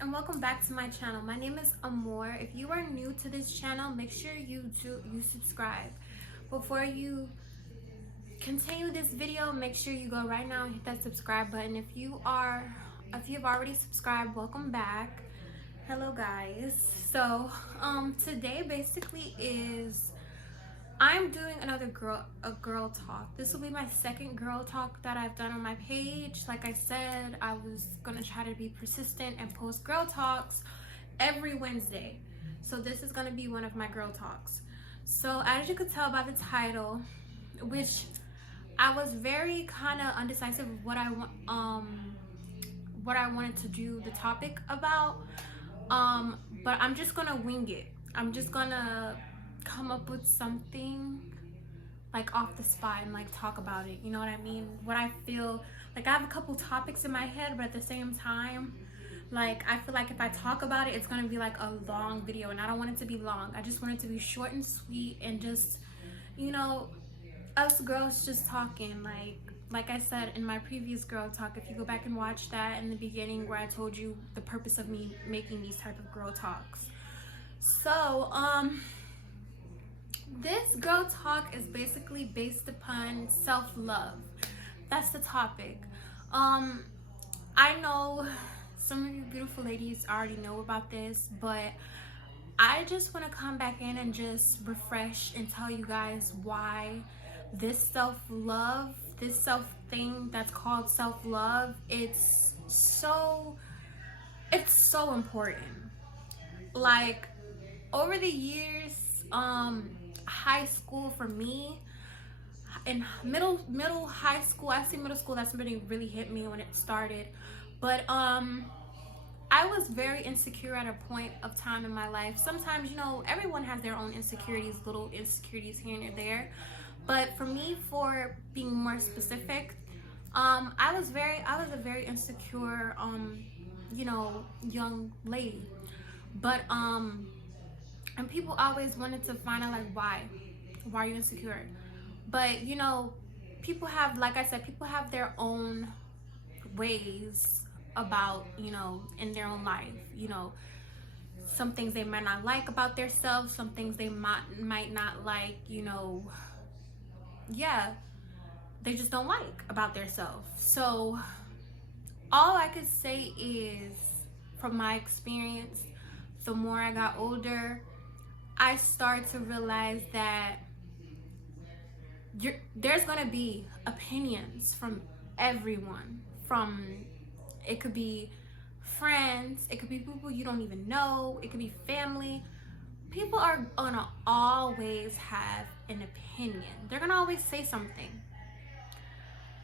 and welcome back to my channel. My name is Amor. If you are new to this channel, make sure you subscribe. Before you continue this video, make sure you go right now and hit that subscribe button. If you've already subscribed, welcome back. Hello guys. So today basically is I'm doing another girl talk. This will be my second girl talk that I've done on my page. Like I said, I was gonna try to be persistent and post girl talks every Wednesday. So this is gonna be one of my girl talks. So as you could tell by the title, which I was very kind of undecisive of what I wanted to do the topic about. But I'm just gonna wing it. I'm just gonna come up with something like off the spot and like talk about it, you know what I mean? What I feel like, I have a couple topics in my head, but at the same time, like I feel like if I talk about it, it's gonna be like a long video, and I don't want it to be long. I just want it to be short and sweet, and just, you know, us girls just talking. Like I said in my previous girl talk, if you go back and watch that in the beginning where I told you the purpose of me making these type of girl talks. So this girl talk is basically based upon self-love. That's the topic. I know some of you beautiful ladies already know about this, but I just want to come back in and just refresh and tell you guys why this self-love, this self-thing that's called self-love, it's so important. Like, over the years, high school for me, in middle high school, I say middle school, that's really hit me when it started. But I was very insecure at a point of time in my life. Sometimes, you know, everyone has their own insecurities, little insecurities here and there. But for me, for being more specific, I was a very insecure you know, young lady. But and people always wanted to find out, like, why are you insecure? But you know, people have, like I said, people have their own ways about, you know, in their own life. You know, some things they might not like about themselves, some things they might not like, you know, yeah, they just don't like about themselves. So all I could say is, from my experience, the more I got older, I started to realize that there's gonna be opinions from everyone. It could be friends, it could be people you don't even know, it could be family. People are gonna always have an opinion. They're gonna always say something.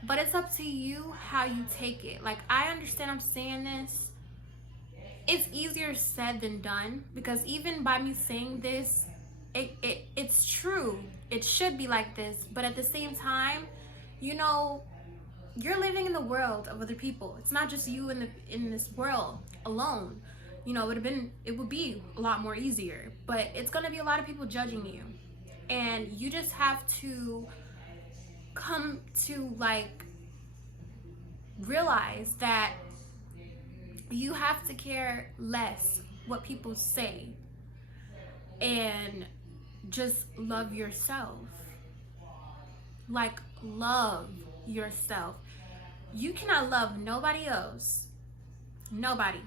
But it's up to you how you take it. Like, I understand I'm saying this. It's easier said than done, because even by me saying this, it's true. It should be like this, but at the same time, you know, you're living in the world of other people. It's not just you in this world alone. You know, it would be a lot more easier, but it's gonna be a lot of people judging you, and you just have to come to, like, realize that you have to care less what people say and just love yourself. Like, love yourself. You cannot love nobody else, nobody,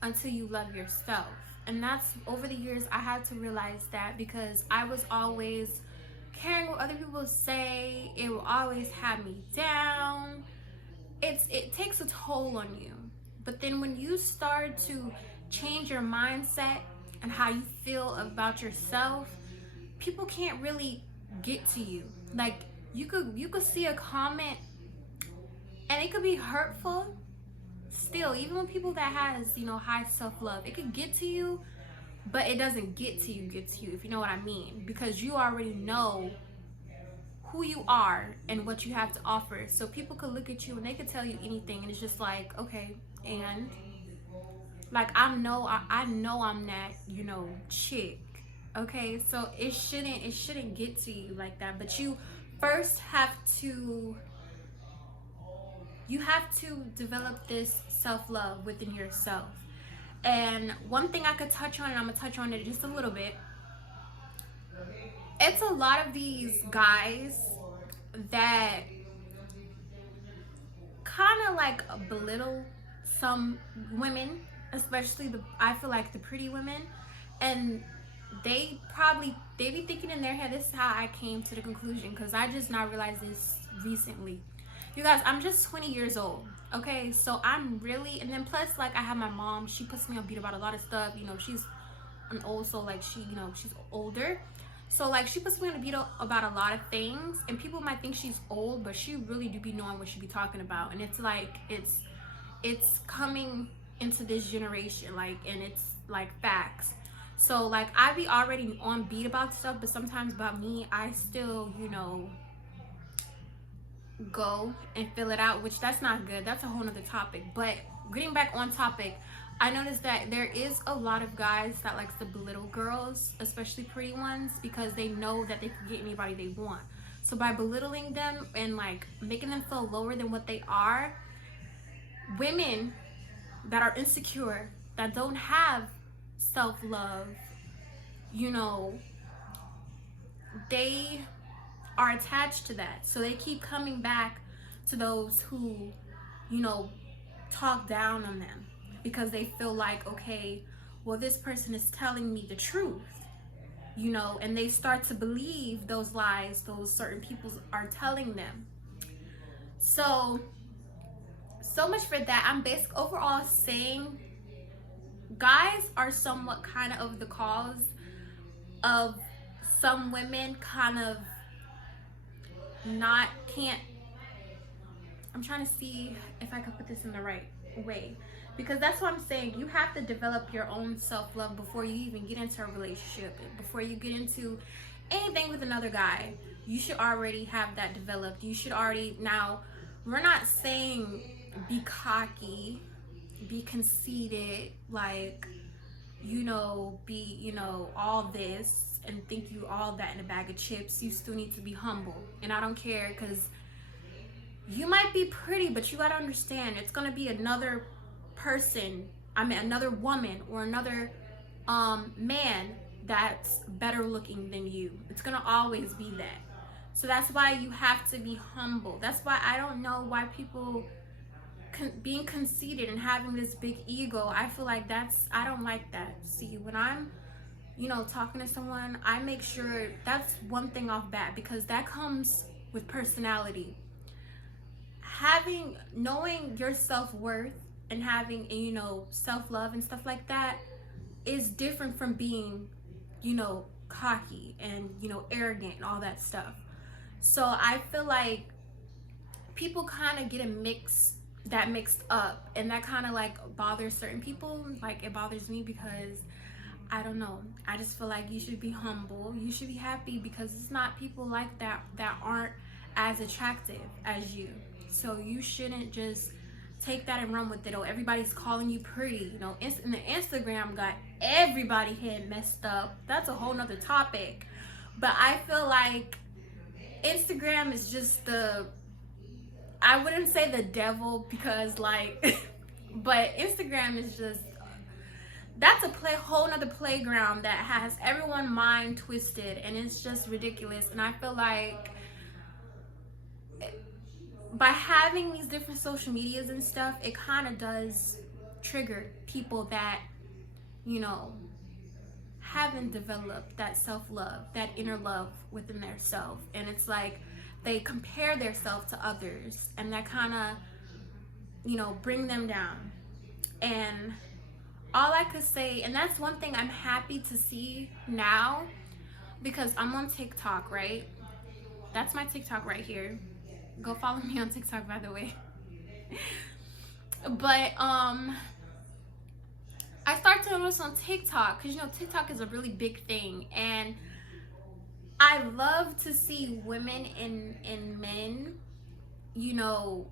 until you love yourself. And that's, over the years, I had to realize that, because I was always caring what other people say. It will always have me down. It takes a toll on you. But then when you start to change your mindset and how you feel about yourself, people can't really get to you. Like, you could see a comment and it could be hurtful. Still, even with people that has, you know, high self-love, it could get to you, but it doesn't get to you, if you know what I mean, because you already know who you are and what you have to offer. So people could look at you and they could tell you anything, and it's just like, okay, and like, I know I'm that, you know, chick. Okay, so it shouldn't get to you like that. But you first have to you have to develop this self-love within yourself. And one thing I could touch on, and I'm gonna touch on it just a little bit, it's a lot of these guys that kind of like belittle some women, especially I feel like the pretty women, and they be thinking in their head, this is how I came to the conclusion, because I just now realized this recently. You guys, I'm just 20 years old, okay? So I'm really, and then plus, like, I have my mom. She puts me on beat about a lot of stuff. You know, she's an old soul, like, she's older. So, like, she puts me on the beat about a lot of things. And people might think she's old, but she really do be knowing what she be talking about. And it's, like, it's coming into this generation, like, and it's, like, facts. So, like, I be already on beat about stuff, but sometimes about me, I still, you know, go and fill it out, which that's not good. That's a whole nother topic. But getting back on topic, I noticed that there is a lot of guys that likes to belittle girls, especially pretty ones, because they know that they can get anybody they want. So by belittling them and like making them feel lower than what they are, women that are insecure, that don't have self-love, you know, they are attached to that. So they keep coming back to those who, you know, talk down on them, because they feel like, okay, well, this person is telling me the truth, you know, and they start to believe those lies those certain people are telling them. So much for that. I'm basically overall saying guys are somewhat kind of the cause of some women kind of can't. I'm trying to see if I can put this in the right way, because that's what I'm saying. You have to develop your own self-love before you even get into a relationship. Before you get into anything with another guy, you should already have that developed. You should already, now, we're not saying be cocky, be conceited, like, you know, be, you know, all this and think you all that in a bag of chips. You still need to be humble. And I don't care, because you might be pretty, but you gotta understand, it's gonna be another person, another woman or another man that's better looking than you. It's gonna always be that. So that's why you have to be humble. That's why I don't know why people being conceited and having this big ego. I feel like I don't like that. See, when I'm, you know, talking to someone, I make sure that's one thing off bat, because that comes with personality. Knowing your self-worth and having, you know, self-love and stuff like that is different from being, you know, cocky and, you know, arrogant and all that stuff. So I feel like people kind of get mixed up, and that kind of like bothers certain people. Like, it bothers me, because I don't know, I just feel like you should be humble, you should be happy, because it's not people like that aren't as attractive as you. So you shouldn't just take that and run with it. Oh, everybody's calling you pretty, you know. And the Instagram got everybody head messed up. That's a whole nother topic. But I feel like Instagram is just I wouldn't say the devil, because like but Instagram is just, that's a whole nother playground that has everyone mind twisted, and it's just ridiculous. And I feel like by having these different social medias and stuff, it kind of does trigger people that, you know, haven't developed that self-love, that inner love within their self. And it's like they compare their self to others, and that kind of, you know, bring them down. And all I could say, and that's one thing I'm happy to see now, because I'm on TikTok, right? That's my TikTok right here. Go follow me on TikTok, by the way. But I started to notice on TikTok, because, you know, TikTok is a really big thing, and I love to see women and men, you know,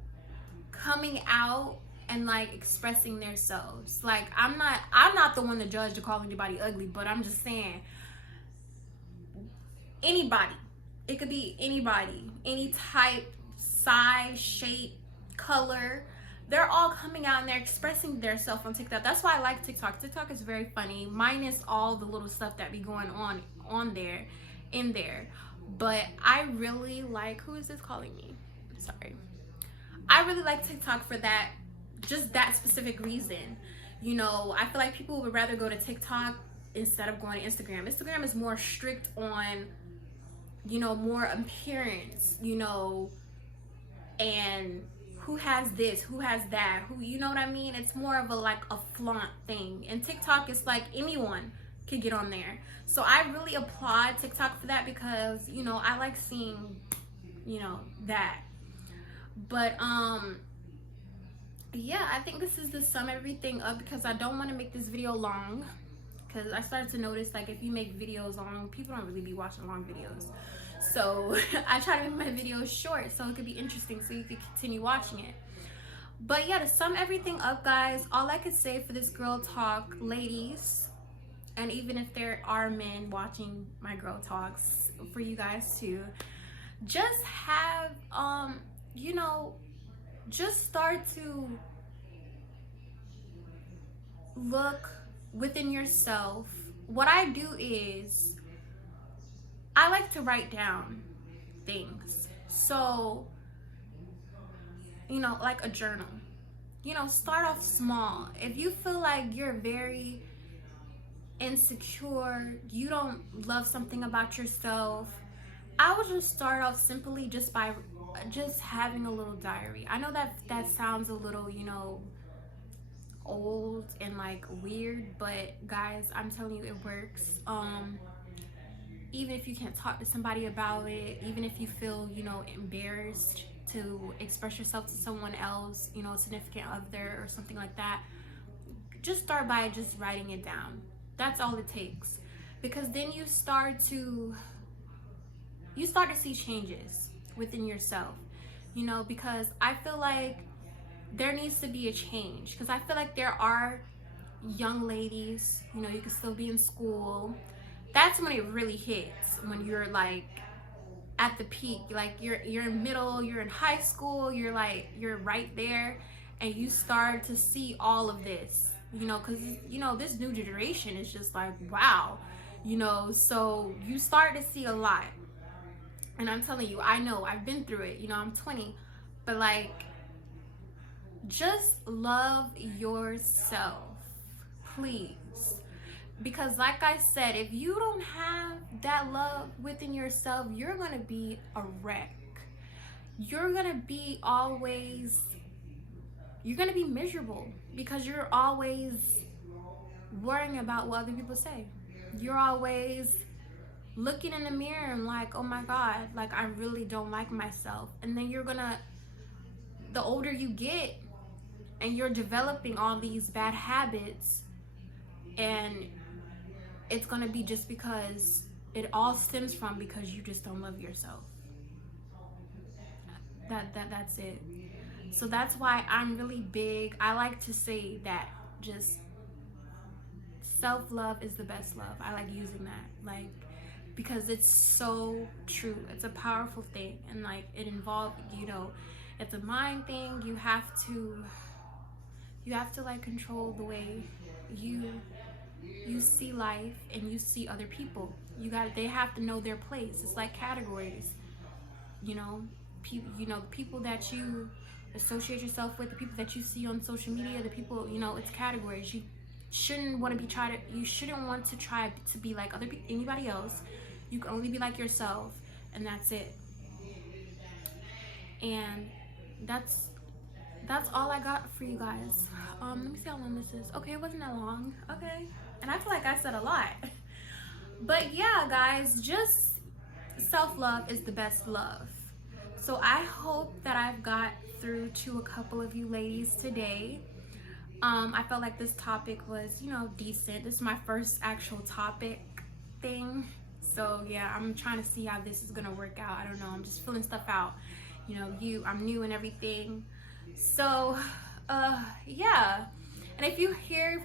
coming out and like expressing themselves. Like, I'm not the one to judge to call anybody ugly, but I'm just saying, anybody, it could be anybody, any type, size, shape, color. They're all coming out and they're expressing their self on TikTok. That's why I like TikTok. TikTok is very funny, minus all the little stuff that be going on there, in there. But I really like, who is this calling me? Sorry. I really like TikTok for that, just that specific reason. You know, I feel like people would rather go to TikTok instead of going to Instagram. Instagram is more strict on, you know, more appearance, you know, and who has this, who has that, who, you know what I mean? It's more of a like a flaunt thing. And TikTok is like anyone can get on there. So I really applaud TikTok for that because, you know, I like seeing, you know, that. But yeah, I think this is to sum everything up because I don't want to make this video long, because I started to notice like if you make videos long, people don't really be watching long videos. So I try to make my videos short so it could be interesting so you could continue watching it. But yeah, to sum everything up, guys, all I could say for this girl talk, ladies, and even if there are men watching my girl talks, for you guys too, just have you know, just start to look within yourself. What I do is I like to write down things. So, you know, like a journal. You know, start off small. If you feel like you're very insecure, you don't love something about yourself, I would just start off simply just by just having a little diary. I know that sounds a little, you know, old and like weird, but guys, I'm telling you, it works. Even if you can't talk to somebody about it, even if you feel, you know, embarrassed to express yourself to someone else, you know, a significant other or something like that, just start by just writing it down. That's all it takes, because then you start to see changes within yourself, you know, because I feel like there needs to be a change, because I feel like there are young ladies, you know, you can still be in school. That's when it really hits, when you're like at the peak, like you're in middle, you're in high school, you're right there, and you start to see all of this, you know, because, you know, this new generation is just like, wow, you know, so you start to see a lot. And I'm telling you, I know, I've been through it, you know, I'm 20, but like, just love yourself, please. Because like I said, if you don't have that love within yourself, you're gonna be a wreck. You're gonna be miserable, because you're always worrying about what other people say. You're always looking in the mirror and like, oh my God, like I really don't like myself. And then the older you get and you're developing all these bad habits, and it's gonna be just because it all stems from because you just don't love yourself. That's it. So that's why I'm really big. I like to say that just self-love is the best love. I like using that, like, because it's so true. It's a powerful thing, and like it involves, you know, it's a mind thing. You have to like control the way you see life and you see other people. They have to know their place. It's like categories, you know. The people that you associate yourself with, the people that you see on social media, the people, you know, it's categories. You shouldn't want to try to be like anybody else. You can only be like yourself, and that's it. And that's all I got for you guys. Let me see how long this is. Okay, it wasn't that long. Okay, and I feel like I said a lot. But yeah, guys, just self-love is the best love. So I hope that I've got through to a couple of you ladies today. I felt like this topic was, you know, decent. This is my first actual topic thing. So yeah, I'm trying to see how this is gonna work out. I don't know. I'm just filling stuff out. You know, I'm new and everything. So yeah. And if you hear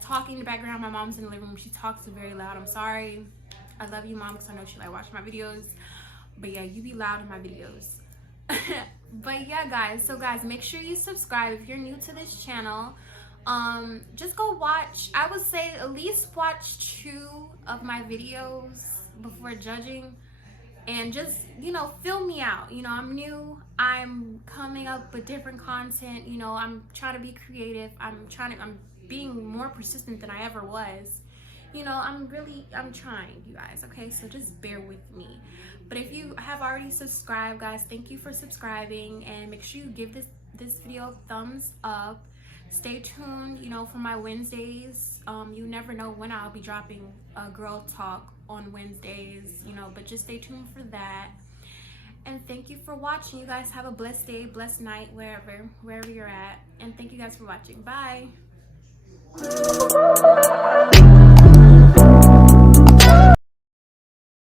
talking in the background, my mom's in the living room. She talks very loud. I'm sorry. I love you, Mom, because I know she like watching my videos. But yeah, you be loud in my videos. But yeah, guys, so guys, make sure you subscribe if you're new to this channel. Just go watch, I would say at least watch 2 of my videos before judging, and just, you know, fill me out. You know, I'm new, I'm coming up with different content, you know, I'm trying to be creative, I'm being more persistent than I ever was. You know, I'm trying, you guys, okay? So just bear with me. But if you have already subscribed, guys, thank you for subscribing, and make sure you give this video a thumbs up. Stay tuned, you know, for my Wednesdays. You never know when I'll be dropping a girl talk on Wednesdays, you know, but just stay tuned for that. And thank you for watching. You guys have a blessed day, blessed night, wherever you're at. And thank you guys for watching. Bye.